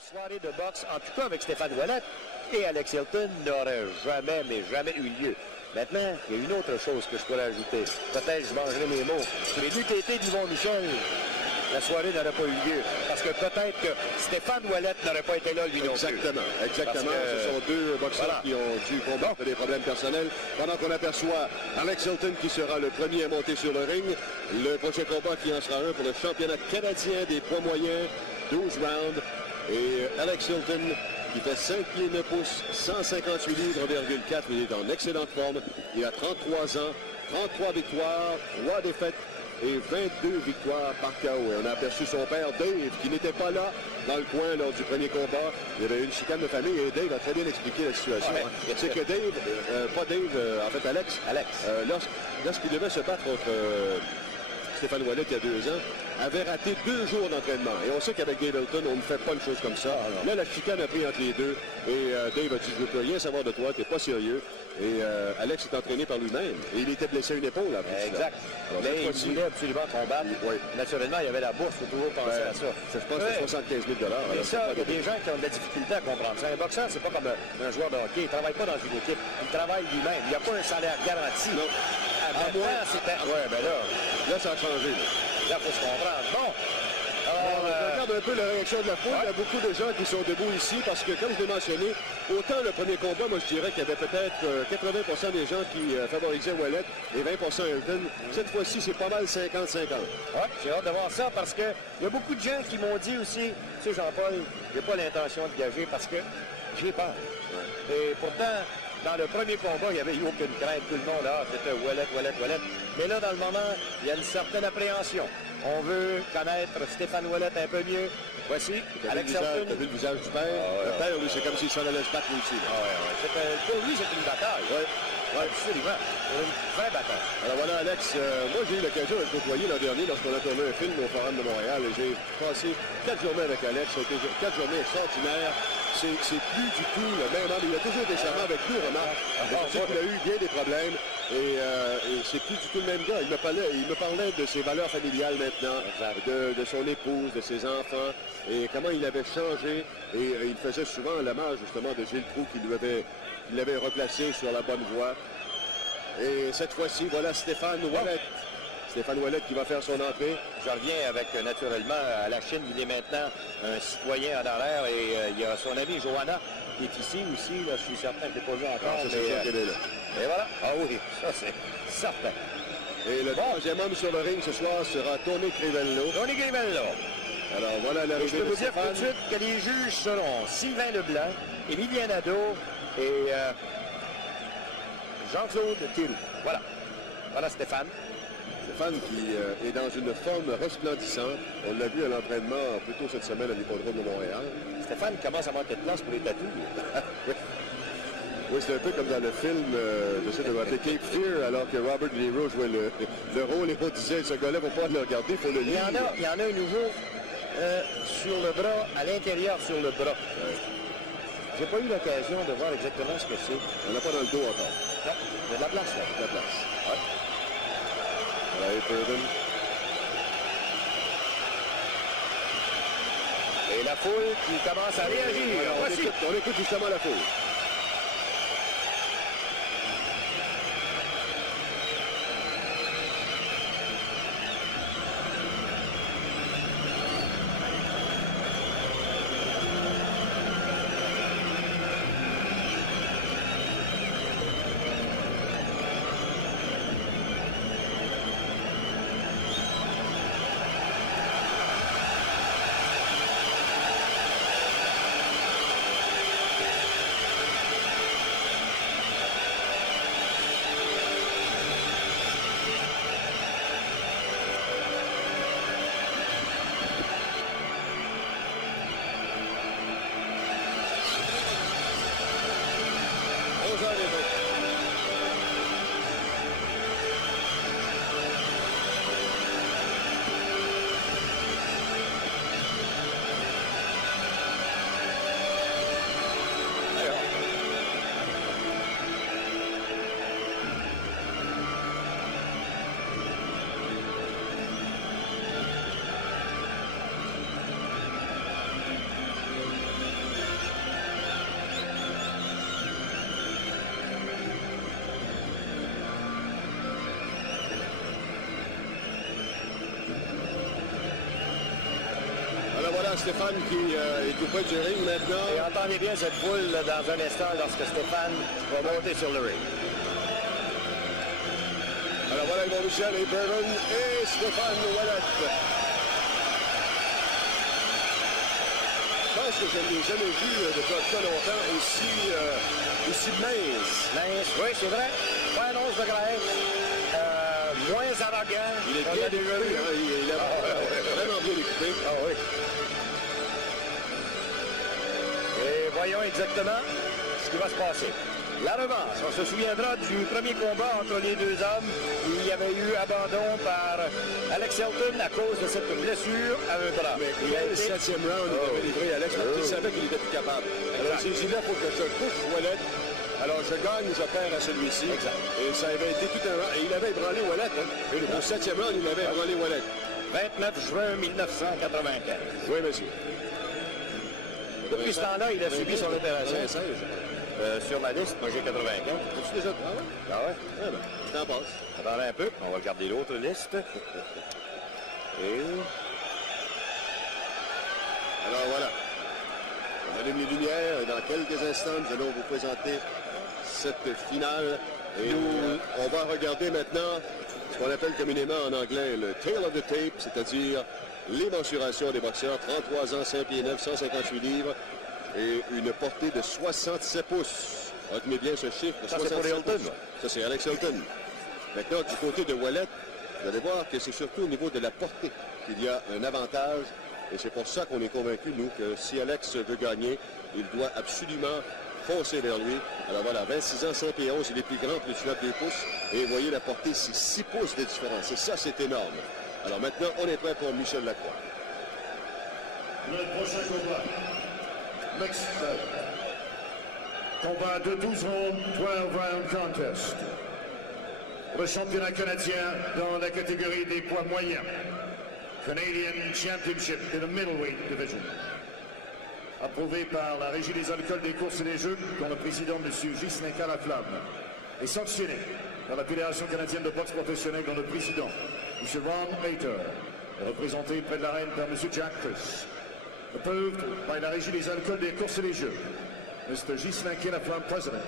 soirée de boxe, en tout cas avec Stéphane Ouellet et Alex Hilton, n'aurait jamais, mais jamais eu lieu. Maintenant, il y a une autre chose que je pourrais ajouter. Peut-être je mangerai mes mots. Sur les UTT d'Yvon Michel, la soirée n'aurait pas eu lieu. Parce que peut-être que Stéphane Ouellet n'aurait pas été là, lui non plus. Exactement. Ce sont deux boxeurs qui ont dû combattre des problèmes personnels. Pendant qu'on aperçoit Alex Hilton qui sera le premier à monter sur le ring. Le prochain combat qui en sera un pour le championnat canadien des poids moyens, 12 rounds. Et Alex Hilton qui fait 5 pieds 9 pouces, 158 livres,4. Il est en excellente forme. Il a 33 ans, 33 victoires, 3 défaites et 22 victoires par KO. Et on a aperçu son père, Dave, qui n'était pas là dans le coin lors du premier combat. Il y avait une chicane de famille et Dave a très bien expliqué la situation. Ouais. C'est que Dave, pas Dave, en fait Alex, lorsqu'il devait se battre contre Stéphane Ouellet il y a 2 ans, avait raté 2 jours d'entraînement. Et on sait qu'avec Dave Hilton, on ne fait pas une chose comme ça. Là, la chicane a pris entre les deux. Et Dave a dit, je ne peux rien savoir de toi, tu n'es pas sérieux. Et Alex est entraîné par lui-même. Et il était blessé à une épaule. Là, exact. Alors, mais il voulait absolument combattre. Oui. Naturellement, il y avait la bourse, il faut toujours penser à ça. Je pense que c'est 75 000 $. Et ça, il y a des gens qui ont de la difficulté à comprendre ça. Un boxeur, c'est pas comme un joueur de hockey. Il ne travaille pas dans une équipe. Il travaille lui-même. Il n'y a pas un salaire garanti. Non. À moi, c'était... Ouais, ben là, ça a changé. Là, il faut se comprendre. Bon. Alors, on regarde un peu la réaction de la foule. Il y a beaucoup de gens qui sont debout ici parce que, comme je l'ai mentionné, autant le premier combat, moi je dirais qu'il y avait peut-être 80% des gens qui favorisaient Ouellet et 20% Hilton. Cette fois-ci, c'est pas mal 50-50. Oui, j'ai hâte de voir ça parce qu'il y a beaucoup de gens qui m'ont dit aussi, tu sais, Jean-Paul, j'ai pas l'intention de gager parce que j'ai peur. Ouais. Et pourtant, dans le premier combat, il n'y avait eu aucune crainte. Tout le monde, c'était Ouellet. Mais là, dans le moment, il y a une certaine appréhension. On veut connaître Stéphane Ouellet un peu mieux. Voici, Alex Hilton. T'as vu le visage du père? Le père, lui, c'est comme s'il s'en allait se battre lui aussi. Pour lui, c'est une bataille. Oui, absolument. Une vraie bataille. Alors voilà, Alex, moi, j'ai eu l'occasion de te côtoyer l'an dernier lorsqu'on a tourné un film au Forum de Montréal. Et j'ai passé 4 journées avec Alex. C'était 4 journées extraordinaires. C'est plus du tout le même homme. Il a toujours été charmant avec nous, remarque. Je sais qu'il a eu bien des problèmes. Et c'est plus du tout le même gars. Il me parlait de ses valeurs familiales maintenant, de son épouse, de ses enfants, et comment il avait changé. Et il faisait souvent l'hommage, justement, de Gilles Proulx qui l'avait replacé sur la bonne voie. Et cette fois-ci, voilà Stéphane Ouellet. Stéphane Ouellet qui va faire son entrée. Je reviens avec, naturellement, à la Chine. Il est maintenant un citoyen en horaire et il y a son amie Johanna qui est ici aussi. Là, je suis certain que je ne l'ai pas vu encore. C'est sûr qu'elle est là. Et voilà. Ah oui, ça c'est certain. Et le troisième homme sur le ring ce soir sera Tony Crivello. Tony Crivello. Alors voilà la je peux vous dire tout de suite que les juges seront Sylvain Leblanc, Émilien Nadeau et Jean-Claude Thiroux. Voilà. Voilà Stéphane. Stéphane qui est dans une forme resplendissante. On l'a vu à l'entraînement plus tôt cette semaine à l'hippodrome de Montréal. Stéphane commence à manquer de place pour les tatous. Oui, c'est un peu comme dans le film, j'essaie de m'appeler Cape Fear, alors que Robert De Niro jouait le rôle et on disait, ce gars-là, il ne faut pas le regarder, il faut le lire. Il y en a un nouveau sur le bras, à l'intérieur sur le bras. J'ai pas eu l'occasion de voir exactement ce que c'est. On n'a pas dans le dos encore. Non, il y a de la place là. De la place. Ouais. Voilà, Bourbon. Et la foule qui commence à réagir. On écoute justement la foule. voilà Stéphane qui est tout près du ring maintenant. Et entendez bien cette foule là, dans un instant lorsque Stéphane va monter sur le ring. Alors voilà Yvon Michel et Vernon et Stéphane Ouellet. Je pense que je ne l'ai jamais vu depuis très longtemps aussi mince. Mince, oui, c'est vrai. Pas un once de graisse. Moins arrogant. Il est bien déjeuné, hein? Il est vraiment bien équipé. Ah oui. Et voyons exactement ce qui va se passer. La revanche, on se souviendra du premier combat entre les deux hommes. Il y avait eu abandon par Alex Shelton à cause de cette blessure à un bras. Mais quel septième round il avait livré Alex, parce qu'il savait qu'il était plus capable. Alors il s'est dit là, il faut que je couche Ouellet. Alors je gagne, je perds à celui-ci. Exact. Et ça avait été tout un round. Et il avait ébranlé Ouellet. Hein? Au septième round, il avait ébranlé Ouellet. 29 juin 1995. Oui, monsieur. Depuis ce temps-là, il a subi son opération. 96. Sur ma liste, moi j'ai 95. As-tu déjà... Ah ouais? Ah ouais? Ah ben, je t'en passe. Attendez un peu, on va regarder l'autre liste. Et... Alors voilà. On allume les lumières et dans quelques instants, nous allons vous présenter cette finale. Et on va regarder maintenant ce qu'on appelle communément en anglais le tail of the tape, c'est-à-dire les mensurations des boxeurs. 33 ans, 5 pieds 9, 158 livres et une portée de 67 pouces. Retenez bien ce chiffre. Ça, c'est pour Hilton. Ça, c'est Alex Hilton. Maintenant, du côté de Ouellet, vous allez voir que c'est surtout au niveau de la portée qu'il y a un avantage. Et c'est pour ça qu'on est convaincus, nous, que si Alex veut gagner, il doit absolument foncer vers lui. Alors voilà, 26 ans, 5 pieds 11, il est plus grand, plus flat des pouces. Et vous voyez la portée, c'est 6 pouces de différence. Et ça, c'est énorme. Alors maintenant, on est prêt pour Michel Lacroix. Le prochain combat. Next combat de 12 rounds, 12-round contest. Le championnat canadien dans la catégorie des poids moyens. Canadian Championship in the middleweight division. Approuvé par la Régie des alcools des courses et des jeux, dont le président M. Ghislain Calaflamme, et sanctionné par la Fédération canadienne de boxe professionnelle, dont le président M. Ron Hayter, et représenté près de l'arène par M. Jack Chris. Approved by la Régie des alcools des courses et des jeux, Mr. Ghislain Calaflamme, President,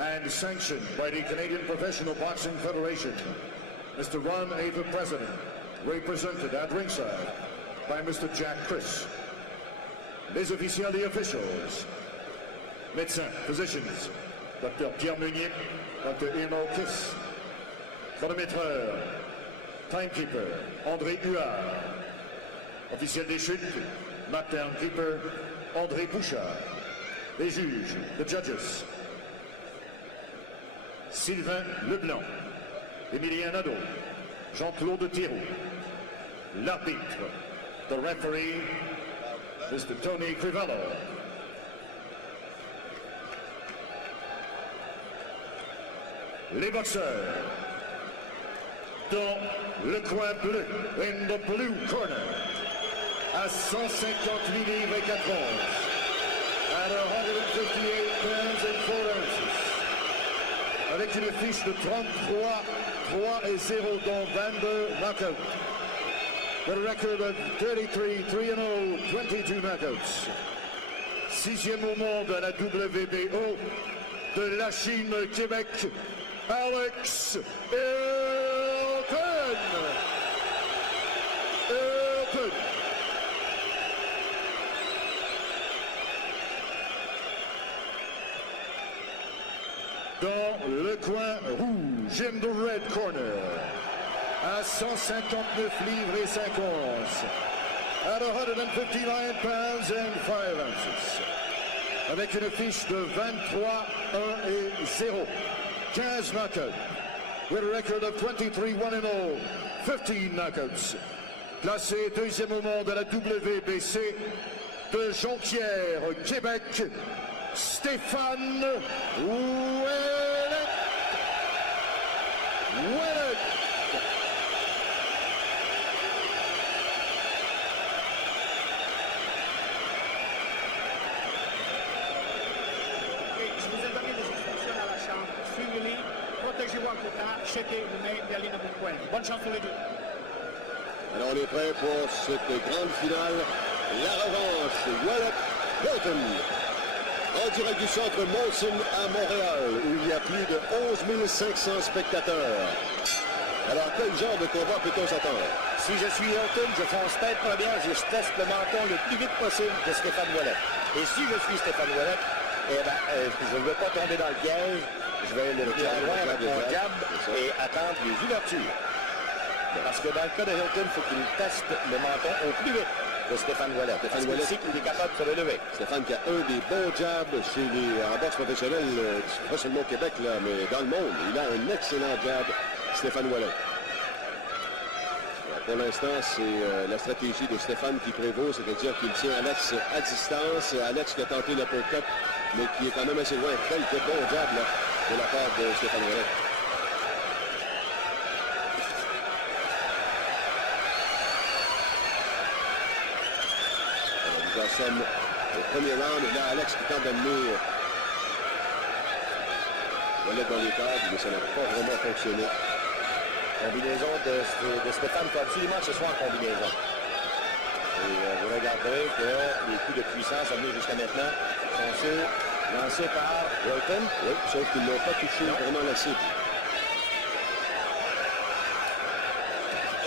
and sanctioned by the Canadian Professional Boxing Federation, Mr. Ron Hayter, President, represented at ringside by Mr. Jack Chris. Les officiels et officials. Médecins, physicians, Dr. Pierre Meunier, Dr. Irmo Kiss. Chronométreur, timekeeper, André Huard. Officiel des chutes, Martin Keeper, André Bouchard. Les juges, the judges. Sylvain Leblanc, Émilien Nadeau, Jean-Claude Thiroux. L'arbitre, the referee, Mr. Tony Crivello. Les boxeurs, dans le coin bleu, in the blue corner, à 158 livres et 4 onces, at 158 pounds and 4 ounces, avec une fiche de 33, 3 et 0 dont 22 knockouts. With a record of 33, 3-0, 22 knockouts. 6e au monde à la WBO de la Chine, Québec, Alex Hilton. Hilton. Dans le coin rouge, in the red corner, à 159 livres et 5 onces, at 159 pounds and 5 ounces, avec une fiche de 23, 1 et 0, 15 knockouts, with a record of 23, 1-0, 15 knockouts, classé 2e au monde à la WBC de Jonquière, Québec, Stéphane Ouellet. Je vous ai donné des instructions à la chambre. Suivez-les, protégez-vous en tout temps, checkez les mains d'Alina Boukwen. Bonne chance pour les deux. Alors on est prêt pour cette grande finale La revanche, Wallet-Hilton. En direct du centre Molson à Montréal, où il y a plus de 11 500 spectateurs. Alors, quel genre de combat peut-on s'attendre? Si je suis Hilton, je fonce tête première, je teste le menton le plus vite possible de Stéphane Ouellet. Et si je suis Stéphane Ouellet, eh ben, je ne veux pas tomber dans le piège, je vais le tirer loin avec mon jab et attendre les ouvertures. Parce que dans le cas de Hilton, il faut qu'il teste le menton au plus vite de Stéphane Ouellet. Stéphane Ouellet sait qu'il est capable de se relever. Stéphane qui a un des bons jabs en boxe professionnelle, pas seulement au Québec, là, mais dans le monde. Il a un excellent jab, Stéphane Ouellet. Pour l'instant, c'est la stratégie de Stéphane qui prévaut, c'est-à-dire qu'il tient Alex à distance. Alex qui a tenté l'uppercut, mais qui est quand même assez loin. Quelques bons jabs là, de la part de Stéphane Ouellet. Nous en sommes au premier round. Et là, Alex qui tente d'amener Ouellet dans les cadres, mais ça n'a pas vraiment fonctionné. Combinaison de Stéphane, il faut absolument que ce soit en combinaison. Et vous regarderez que les coups de puissance amenés jusqu'à maintenant sont ceux lancés par Hilton. Oui, sauf qu'ils n'ont pas touché vraiment la cible.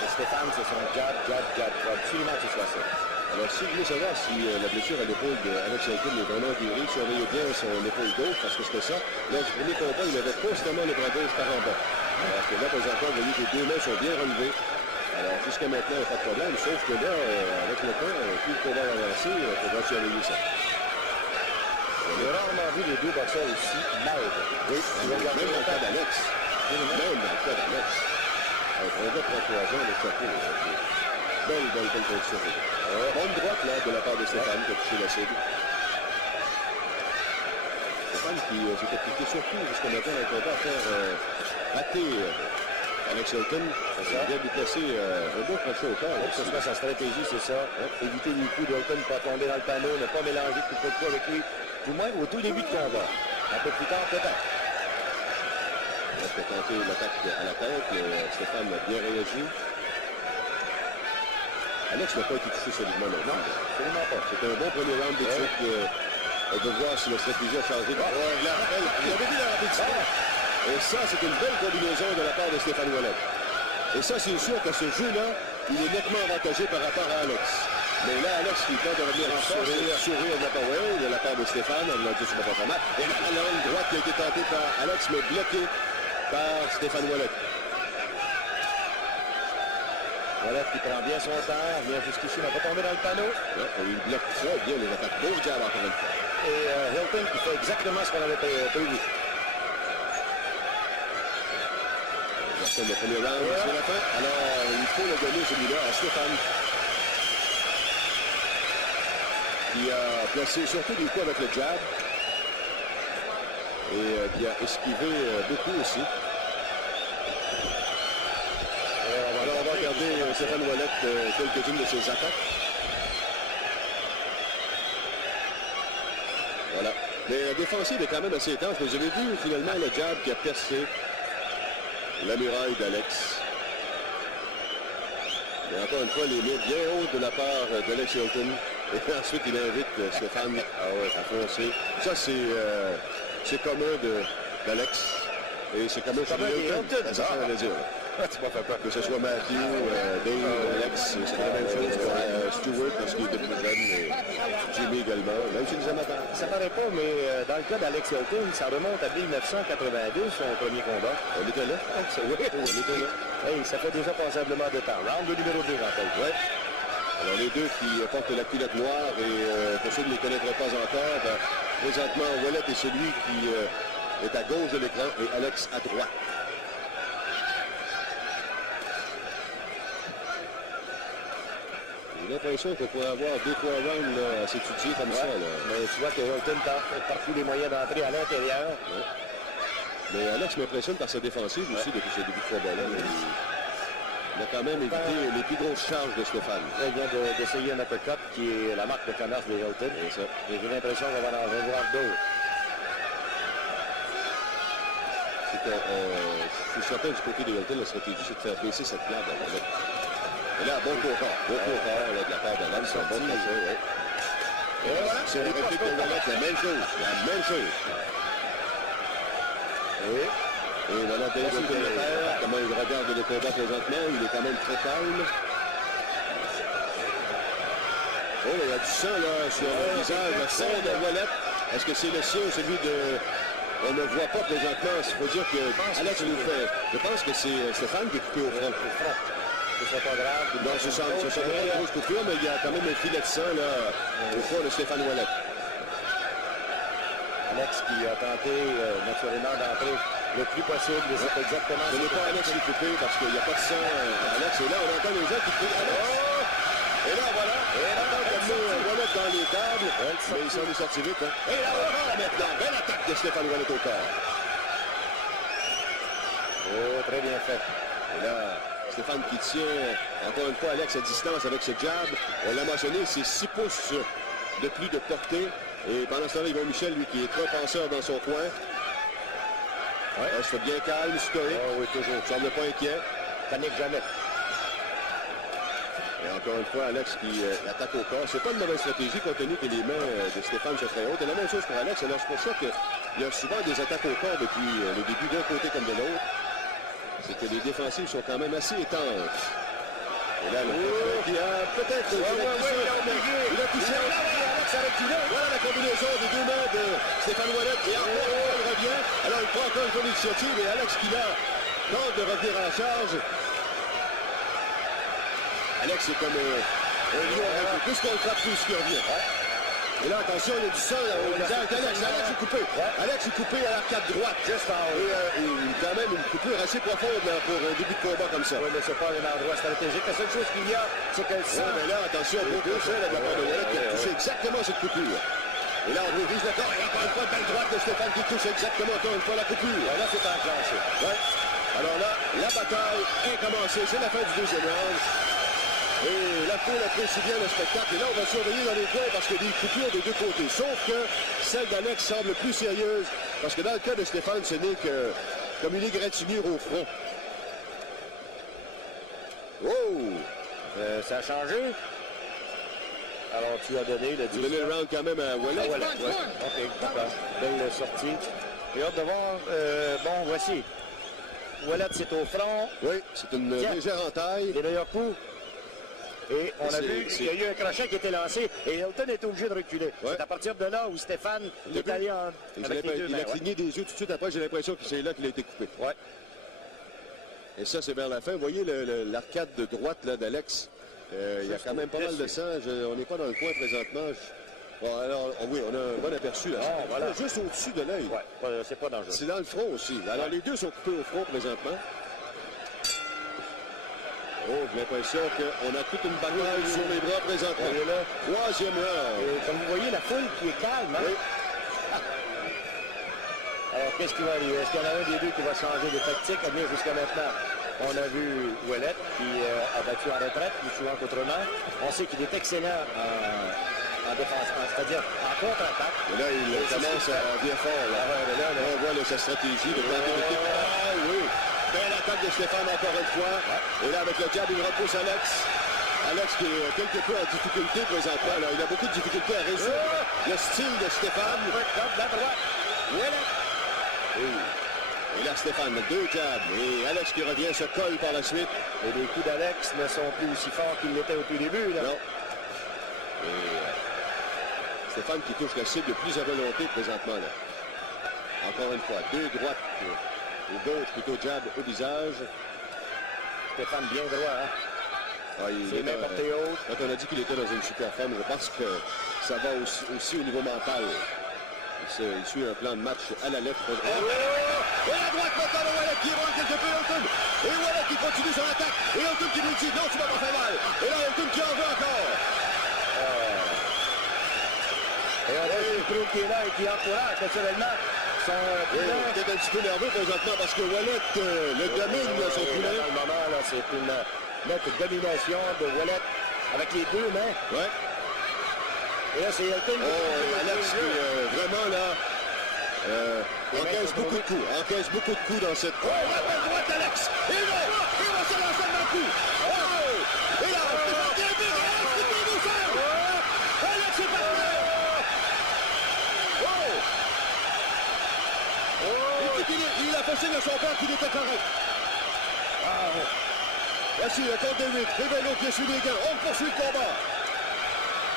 Et Stéphane, c'est son jab. Il faut absolument que ce soit ça. Alors, si vous voulez savoir si la blessure à l'épaule d'Alex Hilton est vraiment guérie, surveillez bien son épaule gauche, parce que c'était ça. Lors du premier combat, il avait constamment le bras gauche par en bas. Parce que là, présentement, vous voyez que les deux mains sont bien relevées. Alors, jusqu'à maintenant, il n'y a pas de problème, sauf que là, avec le temps, plus le combat va avancer, il faudra surveiller ça. J'ai rarement vu les deux boxeurs aussi maigres. Oui, même dans le cas d'Alex. Même dans le cas d'Alex. Pour un gars de 33 ans, le chapeau, belle condition. Bonne droite là, de la part de Stéphane qui a touché la cible. Stéphane qui s'est appliqué surtout jusqu'à maintenant dans le combat à faire rater Alex Hilton. Ça a bien déplacé un beau crochet au corps. Ce soit sa stratégie, c'est ça. Éviter les coups d'Hilton, ne pas tomber dans le panneau, ne pas mélanger tout le coup avec lui. Du moins au tout début de combat. Un peu plus tard, peut-être. Il a tenté l'attaque à la tête. Stéphane a bien réagi. Alex n'a pas été touché solidement non. Non, absolument pas. C'est un bon premier round d'étude. On peut voir si la stratégie a changé. Il avait dit la répétition. Et ça, c'est une belle combinaison de la part de Stéphane Ouellet. Et ça, c'est sûr qu'à ce jeu-là, il est nettement avantagé par rapport à Alex. Mais là, Alex qui tente de revenir en force, sourire de la part de Stéphane, on l'a dit sur le format. Et la langue droite qui a été tentée par Alex, mais bloquée par Stéphane Ouellet. Ouellet qui prend bien son temps, vient jusqu'ici, n'a pas tombé dans le panneau. Ouais, il bloque très bien les attaques. Beau jab encore une fois. Et Hilton qui fait exactement ce qu'on avait prévu. C'est le premier round, c'est la fin. Alors, il faut le donner celui-là à Stéphane. Qui a placé surtout des coups avec le jab. Et qui a esquivé beaucoup aussi. Alors, on va regarder Stéphane Ouellet quelques-unes de ses attaques. Voilà. Mais la défensive est quand même assez étanche. Vous avez vu finalement le jab qui a percé la muraille d'Alex. Et encore une fois, les mains bien hautes de la part d'Alex Hilton. Et ensuite, il invite Stéphane à foncer. Ça, c'est commun d'Alex. Et c'est commun de Hilton. C'est ça, ça veut dire. Que ce soit Matthew, Dave, Alex, c'est la même chose pour Stewart parce qu'il était plus jeune, et Jimmy également, même s'il les amateurs. Ça paraît pas, mais dans le cas d'Alex Hilton, ça remonte à 1982, son premier combat. On était là. Oui, on était là. Hey, ça fait déjà passablement de temps. Round de numéro 2, rappelle. Ouais. Alors les deux qui portent la culotte noire et pour ceux qui ne les connaîtraient pas encore, présentement, Ouellet est celui qui est à gauche de l'écran et Alex à droite. J'ai l'impression qu'on pourrait avoir 2-3 rounds là, à s'étudier comme ça. Là. Mais tu vois que Hilton tente par tous les moyens d'entrer à l'intérieur. Ouais. Mais Alex m'impressionne par sa défensive aussi depuis ce début de combat-là. Il a quand même évité les plus grosses charges de Stéphane. Il vient d'essayer un uppercut qui est la marque de commerce de Hilton. Et j'ai l'impression qu'on va en revoir d'autres. Je suis certain du côté de Hilton, la stratégie, c'est de faire baisser cette garde. Et là, bon coup encore. Bon coup encore de la part d'Alex. C'est un bon crochet, oui. Et voilà, c'est la réplique de Ouellet, la même chose. La même chose. Oui. Et voilà, Dave Leclerc, comment il regarde le combat présentement. Il est quand même très calme. Oh, il y a du sang là, sur le visage, le sang de Ouellet. Est-ce que c'est le sien ou celui de... On ne voit pas présentement. Il faut dire que Alex nous fait... Je pense que c'est Stéphane qui est coupé au front. C'est pas grave. Non, c'est ça. C'est pas une grosse coupure, mais il y a quand même un filet de sang là, au front de Stéphane Ouellet. Alex qui a tenté naturellement d'entrer le plus possible. Et c'est exactement ce n'est pas Alex qui est coupé parce qu'il n'y a pas de sang. Alex est là. On entend les gens qui crient Alex. Et là, voilà. Et là, Ouellet dans les tables. Mais il s'en est sorti vite. Hein. Et là, voilà maintenant. Belle attaque de Stéphane Ouellet au corps. Oh, très bien fait. Et là, Stéphane qui tient encore une fois Alex à distance avec ce jab. On l'a mentionné, c'est 6 pouces de plus de portée. Et pendant ce temps-là, Yvon Michel, lui, qui est très penseur dans son coin. Ouais. Il se fait bien calme, stoïque. Oh, oui, toujours. Il ne semble pas inquiet. Panique jamais. Et encore une fois, Alex qui attaque au corps. C'est pas une mauvaise stratégie compte tenu que les mains de Stéphane sont très hautes. Et la même chose pour Alex. Alors c'est pour ça qu'il y a souvent des attaques au corps depuis le début d'un côté comme de l'autre. C'est que les défensives sont quand même assez étanches. Et là, le qui a peut-être... il a touché Alex a reculé. Voilà la combinaison des deux mains de Stéphane Ouellet. Et encore une fois, il revient. Alors il prend encore une fois l'initiative. Et Alex qui là tente de revenir à la charge. Alex est comme un lion. Plus qu'on le frappe, plus qu'il revient. Et là, attention, il y a du sang au visage d'Alex. Alex est coupé. Alex est coupé à l'arcade droite. Juste en haut. Et quand même une coupure assez profonde là, pour un début de combat comme ça. Oui, mais c'est pas un endroit stratégique. La seule chose qu'il y a, c'est que le sang... mais là, attention, beau crochet de la part de Ouellet qui a touché exactement cette coupure. Et là, on vise le corps. Et encore une fois, belle droite de Stéphane qui touche exactement encore une fois la coupure. Et là, c'est enclenché. Ouais. Alors là, la bataille est commencée. C'est la fin du deuxième round. Et la foule apprécie bien le spectacle. Et là, on va surveiller dans les coins parce qu'il y a des coupures des deux côtés. Sauf que celle d'Alex semble plus sérieuse. Parce que dans le cas de Stéphane, ce n'est que comme une égratignure au front. Oh! Ça a changé. Alors, tu as donné le 10. Tu as donné le round quand même à Ouellet. Ouais. OK, d'accord. Belle sortie. J'ai hâte de voir. Bon, voici. Ouellet, c'est au front. Oui, c'est une légère entaille. Les meilleurs coups. Et on a vu qu'il y a eu un crochet qui était lancé et Hilton était obligé de reculer. Ouais. C'est à partir de là où Stéphane est allé avec les deux mains. Il a cligné des yeux tout de suite après. J'ai l'impression que c'est là qu'il a été coupé. Ouais. Et ça, c'est vers la fin. Vous voyez l'arcade de droite là, d'Alex. Il y a quand même pas mal de sang. On n'est pas dans le coin présentement. Bon, alors, oui, on a un bon aperçu là. Ah, voilà. Juste au-dessus de l'œil. Ouais, c'est pas dangereux. C'est dans le front aussi. Alors, les deux sont coupés au front présentement. Oh, j'ai l'impression qu'on a toute une bataille sur les bras présentement. Et là, troisième round. Et comme vous voyez, la foule qui est calme. Hein? Oui. Alors, qu'est-ce qui va arriver? Est-ce qu'il y en a un des deux qui va changer de tactique? Eh bien, jusqu'à maintenant, on a vu Ouellet qui a battu en retraite, plus souvent qu'autrement. On sait qu'il est excellent en défense, c'est-à-dire en contre-attaque. Et là, il commence à bien fort. Là. On voit sa stratégie de tenter de quitter. Ah oui! Belle attaque de Stéphane encore une fois. Et là, avec le jab, il repousse Alex. Alex qui est quelque peu en difficulté présentement. Là. Il a beaucoup de difficultés à résoudre le style de Stéphane. La droite. Ouellet. Et là, Stéphane, deux jabs. Et Alex qui revient, se colle par la suite. Et les coups d'Alex ne sont plus aussi forts qu'ils l'étaient au tout début. Là. Non. Et Stéphane qui touche la cible de plus à volonté présentement. Là. Encore une fois, deux droites. Et gauche, plutôt jab au visage. Stéphane bien droit, hein? C'est mains portées hautes. Quand on a dit qu'il était dans une super forme, je pense que ça va aussi au niveau mental. Il suit un plan de match à la lettre. Et la droite maintenant de Ouellet qui évolue quelque peu Hilton. Et Ouellet qui continue son attaque. Et Hilton qui lui dit non, tu vas pas faire mal. Et là, Hilton qui en veut encore. Et on voit le trou qui est là et qui encourage naturellement. Il est un petit peu nerveux présentement parce que Ouellet le domine son poulain. Dans le moment, là, c'est une nette domination de Ouellet avec les deux mains. Ouais. Et là, c'est Hilton. Alex qui vraiment là encaisse beaucoup de coups. Encaisse beaucoup de coups dans cette. Oh, la belle droite d'Alex. Il va se lancer dans le coup. Oh! Et là, fait signe à son père qu'il était correct. Voici le compte de 8. Ribeiro qui est sur les gars. On poursuit le combat.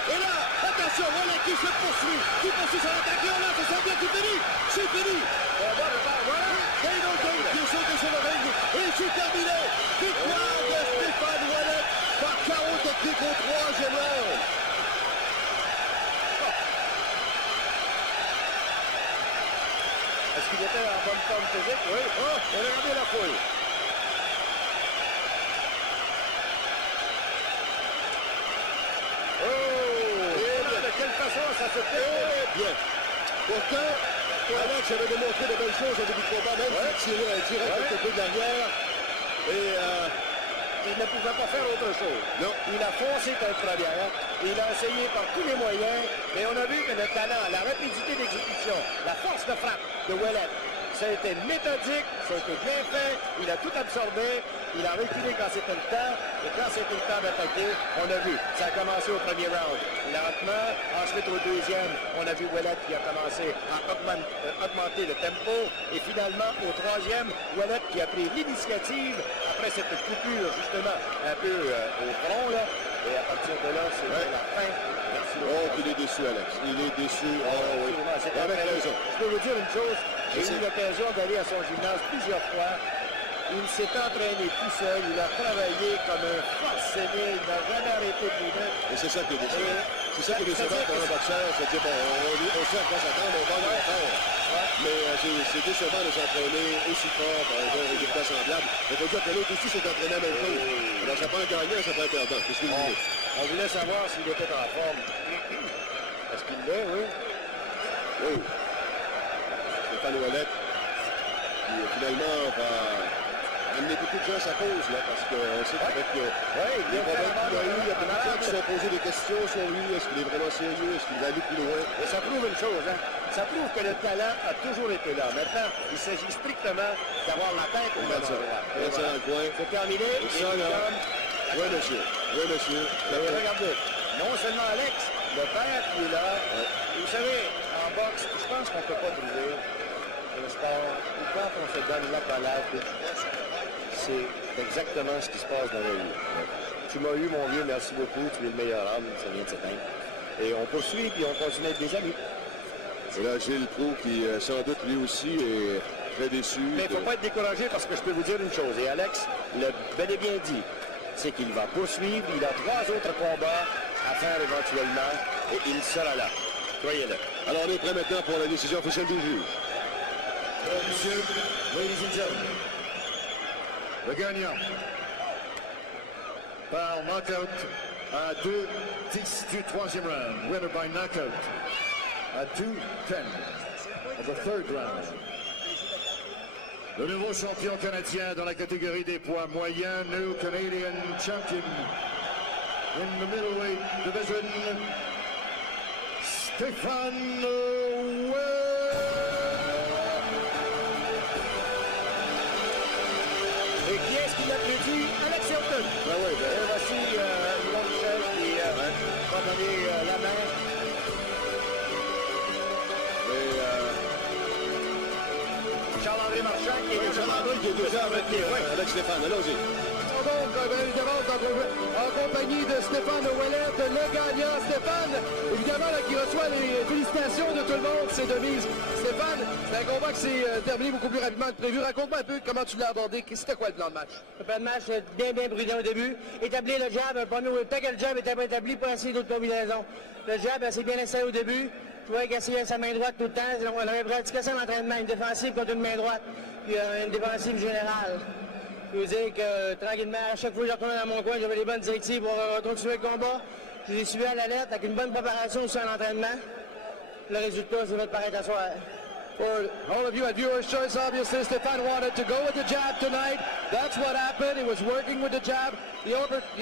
Et là, attention, voilà qui se poursuit. Qui poursuit son attaque. Et là, c'est ça bien qui finit. C'est fini. Voilà. Dana White qui est sauté sur le ring. Et c'est terminé. Victoire de Stéphane Ouellet par KO technique au 3e round. Est-ce qu'il était en bonne forme physique? Oui. Oh, regardez la foule. De quelle façon ça se fait? Bien. Pourtant, Alex avait démontré de belles choses au début du combat, même s'il tirait quelques peu de l'arrière. Et il ne pouvait pas faire autre chose. Non. Il a foncé contre l'arrière. Il a essayé par tous les moyens. Mais on a vu que le talent, la rapidité d'exécution, la force de frappe de Ouellet, ça a été méthodique, ça a été bien fait. Il a tout absorbé. Il a reculé quand c'était le temps. Et quand c'était le temps d'attaquer, on a vu. Ça a commencé au premier round. Lentement. Ensuite, au deuxième, on a vu Ouellet qui a commencé à augmenter le tempo. Et finalement, au troisième, Ouellet qui a pris l'initiative après cette coupure, justement, un peu au front, là. Et à partir de là, c'est la fin. Merci. oh, il est déçu, Alex. Il est déçu. Oh, oui. Avec raison. Je peux vous dire une chose. J'ai eu l'occasion d'aller à son gymnase plusieurs fois. Il s'est entraîné tout seul. Il a travaillé comme un forcené. Il n'a jamais arrêté de vivre. Et c'est ça qui est décevant. C'est ça qui est décevant pour un boxeur. C'est dire, bon, on sait à quoi s'attendre, on va le faire. Mais c'est décevant de s'entraîner aussi fort pour avoir un résultat semblable. Il faut dire que l'autre aussi s'est entraîné à même chose. Alors, ça peut un gagnant, ça peut un perdant. Qu'est-ce que vous voulez? On voulait savoir s'il était en forme. Est-ce qu'il l'est, oui? Oui. Stéphane Ouellet, qui finalement va amener beaucoup de gens à sa cause, là, parce qu'on sait qu'avec les problèmes qu'il a eu, il y a beaucoup de gens qui se sont posés des questions sur lui. Est-ce qu'il est vraiment sérieux? Est-ce qu'il va aller plus loin? Et ça prouve une chose, hein? Ça prouve que le talent a toujours été là. Maintenant, il s'agit strictement d'avoir la tête au moment droit. C'est terminé. Et ça, là, oui, monsieur. Oui, monsieur. Et regardez, non seulement Alex, le père qui est là. Vous savez, en boxe, je pense qu'on ne peut pas trouver un sport où quand on se donne la palade, c'est exactement ce qui se passe dans la vie. Tu m'as eu, mon vieux, merci beaucoup. Tu es le meilleur homme, ça vient de s'éteindre. Et on poursuit, puis on continue à être des amis. Et là, Gilles Proulx, qui sans doute lui aussi est très déçu. Mais il ne faut pas être découragé parce que je peux vous dire une chose. Et Alex l'a bel et bien dit. C'est qu'il va poursuivre. Il a 3 autres combats à faire éventuellement. Et il sera là. Croyez-le. Alors, on est prêt maintenant pour la décision officielle du juge. Monsieur, ladies and gentlemen, le gagnant par knockout à 2-10 du 3e round. Winner by knockout à 2-10 of the 3rd round. Le nouveau champion canadien dans la catégorie des poids moyens, new Canadian champion in the middleweight division, Stéphane Ouellet. Et qui est-ce qui l'a prédit? Alex Hilton. Et voici Yvon Michel qui va donner la main. Charles-André Marchand qui est Charles-André qui est déjà avec Stéphane. Allons-y. Donc, en compagnie de Stéphane Ouellet, le gagnant Stéphane, évidemment, là, qui reçoit les félicitations de tout le monde, c'est de mise. Stéphane, c'est un combat qui s'est terminé beaucoup plus rapidement que prévu. Raconte-moi un peu comment tu l'as abordé. C'était quoi le plan de match? Le plan de match, bien prudent au début. Établir le jab, tant que le jab était pas établi, pas essayer d'autres combinaisons. Le jab, c'est bien installé au début. Je voyais qu'il essayait sa main droite tout le temps. On avait pratiqué ça en entraînement, une défensive contre une main droite, puis une défensive générale. Je veux dire que tranquillement, à chaque fois que je retournais dans mon coin, j'avais les bonnes directives pour continuer le combat. Je les suivais à la lettre avec une bonne préparation aussi en entraînement. Le résultat, c'est votre paraître à soir. For all of you at Viewers' Choice, obviously, Stéphane wanted to go with the jab tonight. That's what happened. He was working with the jab. The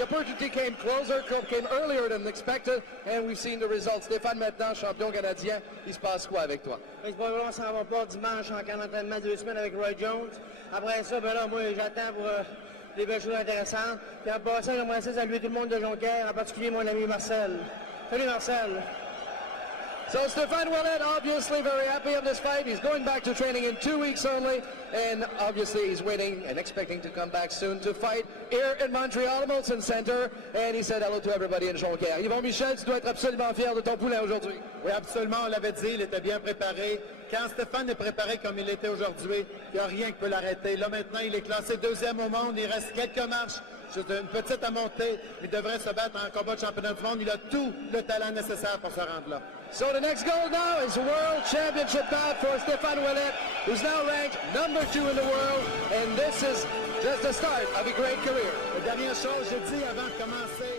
opportunity came closer, came earlier than expected, and we've seen the results. Stéphane, maintenant, champion canadien, il se passe quoi avec toi? C'est pas vrai, on s'en va pas dimanche en camp d'entraînement 2 semaines avec Roy Jones. Après ça, ben là, moi, j'attends pour des belles choses intéressantes. Puis en passant, j'aimerais saluer tout le monde de Jonquière, en particulier mon ami Marcel. Salut Marcel. So Stéphane Ouellet, obviously very happy of this fight. He's going back to training in 2 weeks only, and obviously he's waiting and expecting to come back soon to fight here in Montreal, Molson Center. And he said hello to everybody in Jonquière. Yvon Michel, tu dois être absolument fier de ton poulain aujourd'hui. Oui, absolument, on l'avait dit, il était bien préparé. Quand Stéphane est préparé comme il était aujourd'hui, il n'y a rien qui peut l'arrêter. Là, maintenant, il est classé 2e au monde, il reste quelques marches, juste une petite à monter. Il devrait se battre en combat de championnat du monde. Il a tout le talent nécessaire pour se rendre là. So the next goal now is a World Championship bout for Stéphane Ouellet, who's now ranked number 2 in the world, and this is just the start of a great career. La dernière chose, j'ai dit avant de commencer